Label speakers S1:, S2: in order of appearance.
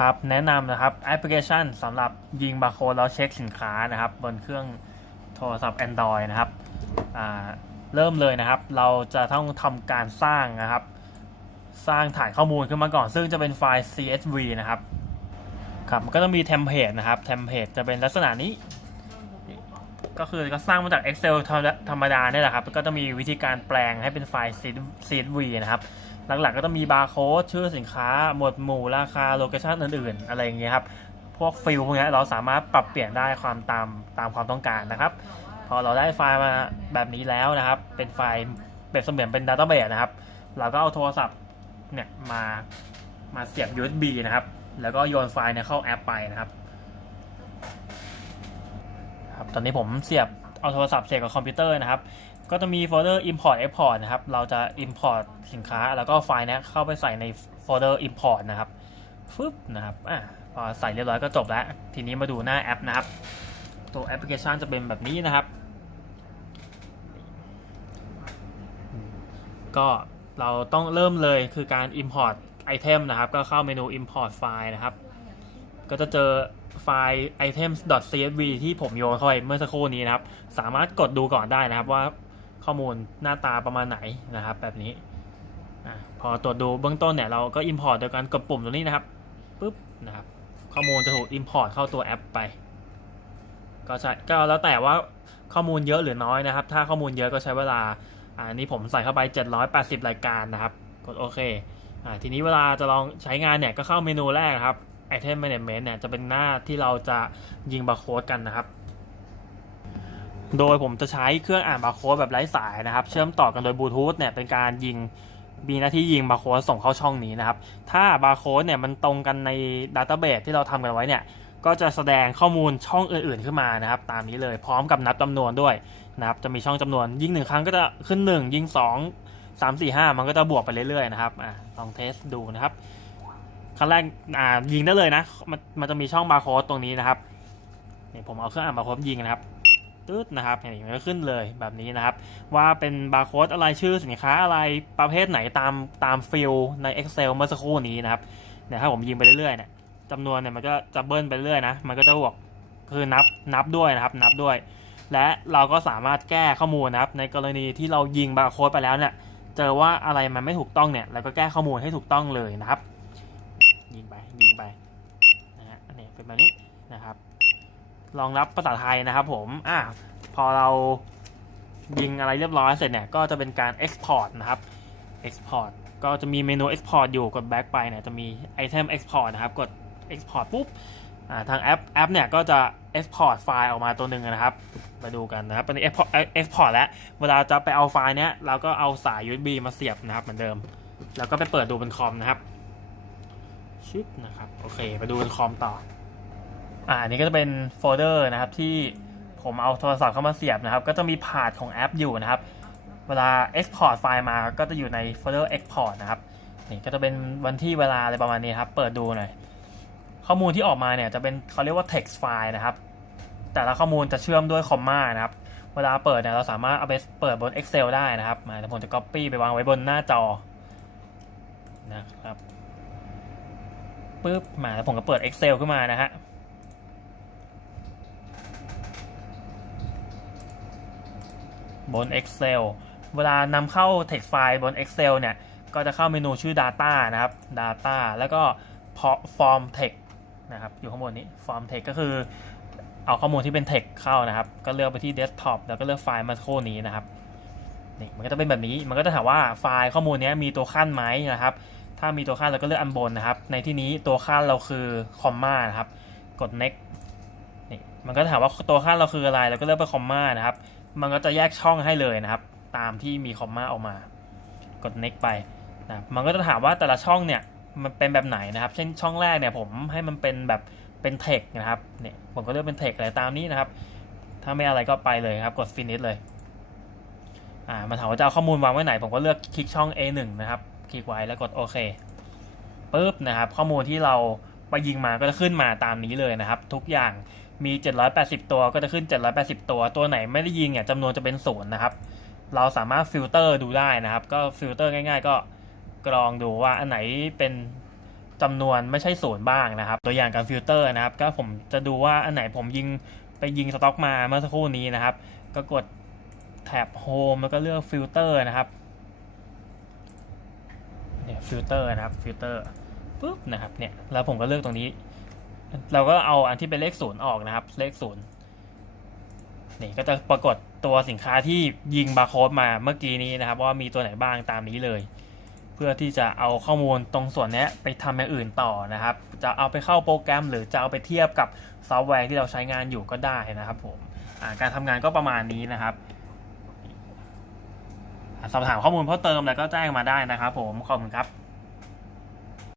S1: ครับแนะนำนะครับแอปพลิเคชันสำหรับยิงบาร์โค้ดแล้วเช็คสินค้านะครับ บนเครื่องโทรศัพท์ Android นะครับเริ่มเลยนะครับ เราจะต้องทำการสร้างนะครับ สร้างฐานข้อมูลขึ้นมาก่อน ซึ่งจะเป็นไฟล์ CSV นะครับครับก็ต้องมีเทมเพลตนะครับเทมเพลตจะเป็นลักษณะนี้ ก็คือก็สร้างมาจาก Excel ธรรมดาธรรมดาเนี่ยแหละครับ ก็จะมีวิธีการแปลงให้เป็นไฟล์ CSV นะครับ หลักๆก็ต้องมีบาร์โค้ดชื่อสินค้า หมวดหมู่ราคาโลเคชันอื่นๆ อะไรอย่างเงี้ยครับ พวกฟิลพวกเนี้ยเราสามารถปรับเปลี่ยนได้ความตามตามความต้องการนะครับ พอเราได้ไฟล์มาแบบนี้แล้วนะครับ เป็นไฟล์แบบเสมือนเป็นดัตเตอร์เบสนะครับ เราก็เอาโทรศัพท์เนี่ยมามาเสียบ USB นะครับ แล้วก็โยนไฟล์เนี่ยเข้าแอปไปนะครับครับ ตอนนี้ผมเสียบเอาโทรศัพท์เสียบกับคอมพิวเตอร์นะครับ ก็จะมีโฟลเดอร์ import export นะครับ เราจะ import สินค้าแล้วก็ไฟล์นี้เข้าไปใส่ในโฟลเดอร์ import นะครับฟึบนะครับอะพอใส่เรียบร้อยก็จบแล้ว ทีนี้มาดูหน้าแอปนะครับ ตัวแอปพลิเคชันจะเป็นแบบนี้นะครับ ก็เราต้องเริ่มเลยคือการ import item นะครับ ก็เข้าเมนู import file นะครับ ก็จะเจอไฟล์ items.csv ที่ผมโยนเข้าไปเมื่อสักครู่นี้นะครับ สามารถกดดูก่อนได้นะครับว่า ข้อมูลหน้าตาประมาณไหนนะครับ แบบนี้พอตรวจดูเบื้องต้นเนี่ยเราก็ import โดยการกดปุ่มตรงนี้นะครับปุ๊บนะครับข้อมูลจะถูก import เข้าตัวแอปไป ก็ใช่ก็แล้วแต่ว่าข้อมูลเยอะหรือน้อยนะครับ ถ้าข้อมูลเยอะก็ใช้เวลาอันนี้ผมใส่เข้าไป 780 รายการนะครับ กดโอเคอ่าทีนี้เวลาจะลองใช้งานเนี่ยก็เข้าเมนูแรกครับ Item Management เนี่ยจะเป็นหน้าที่เราจะยิงบาร์โค้ดกันนะครับ โดยผมจะใช้เครื่องอ่านบาร์โค้ดแบบไร้สายนะครับ เชื่อมต่อกันโดยบลูทูธเนี่ยเป็นการยิงมีหน้าที่ยิงบาร์โค้ดส่งเข้าช่องนี้นะครับ ถ้าบาร์โค้ดเนี่ยมันตรงกันในดัตเตอร์เบสที่เราทำกันไว้เนี่ย ก็จะแสดงข้อมูลช่องอื่นๆขึ้นมานะครับ ตามนี้เลยพร้อมกับนับจำนวนด้วยนะครับ จะมีช่องจำนวนยิงหนึ่งครั้งก็จะขึ้น 1 ยิง 2 3 4 5 มันก็จะบวกไปเรื่อยๆนะครับอลองเทสดูนะครับครั้งแรกยิงได้เลยนะ มันมันจะมีช่องบาร์โค้ดตรงนี้นะครับเนี่ยผมเอาเครื่องอ่านบาร์โค้ดยิงนะครับ ตืดนะครับเห็นมันก็ขึ้นเลยแบบนี้นะครับ ว่าเป็นบาร์โค้ดอะไรชื่อสินค้าอะไรประเภทไหนตามตามฟิลใน Excel เมื่อสักครู่นี้นะครับเนี่ยถ้าผมยิงไปเรื่อยๆเนี่ยจำนวนเนี่ยมันก็จะเบิ้ลไปเรื่อยนะมันก็จะบวกคือนับนับด้วยนะครับ นับด้วย และเราก็สามารถแก้ข้อมูลนะครับ ในกรณีที่เรายิงบาร์โค้ดไปแล้วเนี่ยเจอว่าอะไรมันไม่ถูกต้องเนี่ยเราก็แก้ข้อมูลให้ถูกต้องเลยนะครับ ยิงไปยิงไปนะฮะอันนี้เป็นแบบนี้นะครับ รองรับภาษาไทยนะครับผมอะพอเรายิงอะไรเรียบร้อยเสร็จเนี่ย ก็จะเป็นการ export นะครับ export ก็จะมีเมนู export อยู่กด back ไปเนี่ยจะมี item export นะครับ กด export ปุ๊บทางแอปแอปเนี่ยก็จะ export ไฟล์ออกมาตัวหนึ่งนะครับ มาดูกันนะครับเป็น export export แล้ว เวลาจะไปเอาไฟล์เนี้ยเราก็เอาสาย USB มาเสียบนะครับเหมือนเดิม แล้วก็ไปเปิดดูบนคอมนะครับ ชึบนะครับ โอเค ไปดูบนคอมต่อ อ่าอันนี้ก็จะเป็นโฟลเดอร์นะครับที่ผมเอาโทรศัพท์เข้ามาเสียบนะครับ ก็จะมีพาร์ทของแอปอยู่นะครับ เวลา export ไฟล์มาก็จะอยู่ในโฟลเดอร์ export นะครับนี่ก็จะเป็นวันที่เวลาอะไรประมาณนี้ครับ เปิดดูหน่อย ข้อมูลที่ออกมาเนี่ยจะเป็นเขาเรียกว่า text file นะครับ แต่ละข้อมูลจะเชื่อมด้วยคอมมานะครับ เวลาเปิดเนี่ยเราสามารถเอาไปเปิดบน Excel ได้นะครับมาแต่ผมจะ Copy ไปวางไว้บนหน้าจอนะครับปึ๊บมาแล้วผมก็เปิด Excel ขึ้นมานะฮะ บน Excel เวลานำเข้า text file บน Excel เนี่ย ก็จะเข้าเมนูชื่อ data นะครับ data แล้วก็ form text นะครับ อยู่ข้างบนนี้ form text ก็คือเอาข้อมูลที่เป็น text เข้านะครับ ก็เลือกไปที่ desktop แล้วก็เลือกไฟล์มาโคนี้นะครับนี่มันก็จะเป็นแบบนี้ มันก็จะถามว่าไฟล์ข้อมูลนี้มีตัวขั้นไหมนะครับ ถ้ามีตัวขั้นเราก็เลือกอันบนนะครับ ในที่นี้ตัวขั้นเราคือคอมมานะครับ กด next มันก็ถามว่าตัวขั้นเราคืออะไรเราก็เลือกไปคอมมานะครับ มันก็จะแยกช่องให้เลยนะครับ ตามที่มีคอมมาออกมา กด next ไปนะมันก็จะถามว่าแต่ละช่องเนี่ยมันเป็นแบบไหนนะครับ เช่นช่องแรกเนี่ยผมให้มันเป็นแบบเป็นเทคนะครับ เนี่ยผมก็เลือกเป็นเทคอะไรตามนี้นะครับ ถ้าไม่อะไรก็ไปเลยครับ กด finish เลย อ่า มาถามว่าจะเอาข้อมูลวางไว้ไหน ผมก็เลือกคลิกช่อง A1 นะครับ คลิกไว้แล้วกดโอเคปุ๊บนะครับ ข้อมูลที่เราไปยิงมาก็จะขึ้นมาตามนี้เลยนะครับ ทุกอย่างมี 780 ตัวก็จะขึ้น 780 ตัว ตัวไหนไม่ได้ยิงเนี่ยจำนวนจะเป็นศูนย์นะครับ เราสามารถฟิลเตอร์ดูได้นะครับ ก็ฟิลเตอร์ง่าย ๆ ก็กรองดูว่าอันไหนเป็นจำนวนไม่ใช่ศูนย์บ้างนะครับ ตัวอย่างการฟิลเตอร์นะครับ ก็ผมจะดูว่าอันไหนผมยิงไปยิงสต็อกมาเมื่อสักครู่นี้นะครับ ก็กดแท็บโฮมแล้วก็เลือกฟิลเตอร์นะครับเนี่ยฟิลเตอร์นะครับฟิลเตอร์ปุ๊บนะครับเนี่ยแล้วผมก็เลือกตรงนี้ เราก็เอาอันที่เป็นเลขศูนย์ออกนะครับ เลขศูนย์นี่ก็จะปรากฏตัวสินค้าที่ยิงบาร์โค้ดมาเมื่อกี้นี้นะครับ ว่ามีตัวไหนบ้างตามนี้เลย เพื่อที่จะเอาข้อมูลตรงส่วนนี้ไปทำอย่างอื่นต่อนะครับ จะเอาไปเข้าโปรแกรม หรือจะเอาไปเทียบกับซอฟต์แวร์ที่เราใช้งานอยู่ก็ได้นะครับผมการทำงานก็ประมาณนี้นะครับสอบถามข้อมูลเพิ่มเติมแล้วก็แจ้งมาได้นะครับผมขอบคุณครับ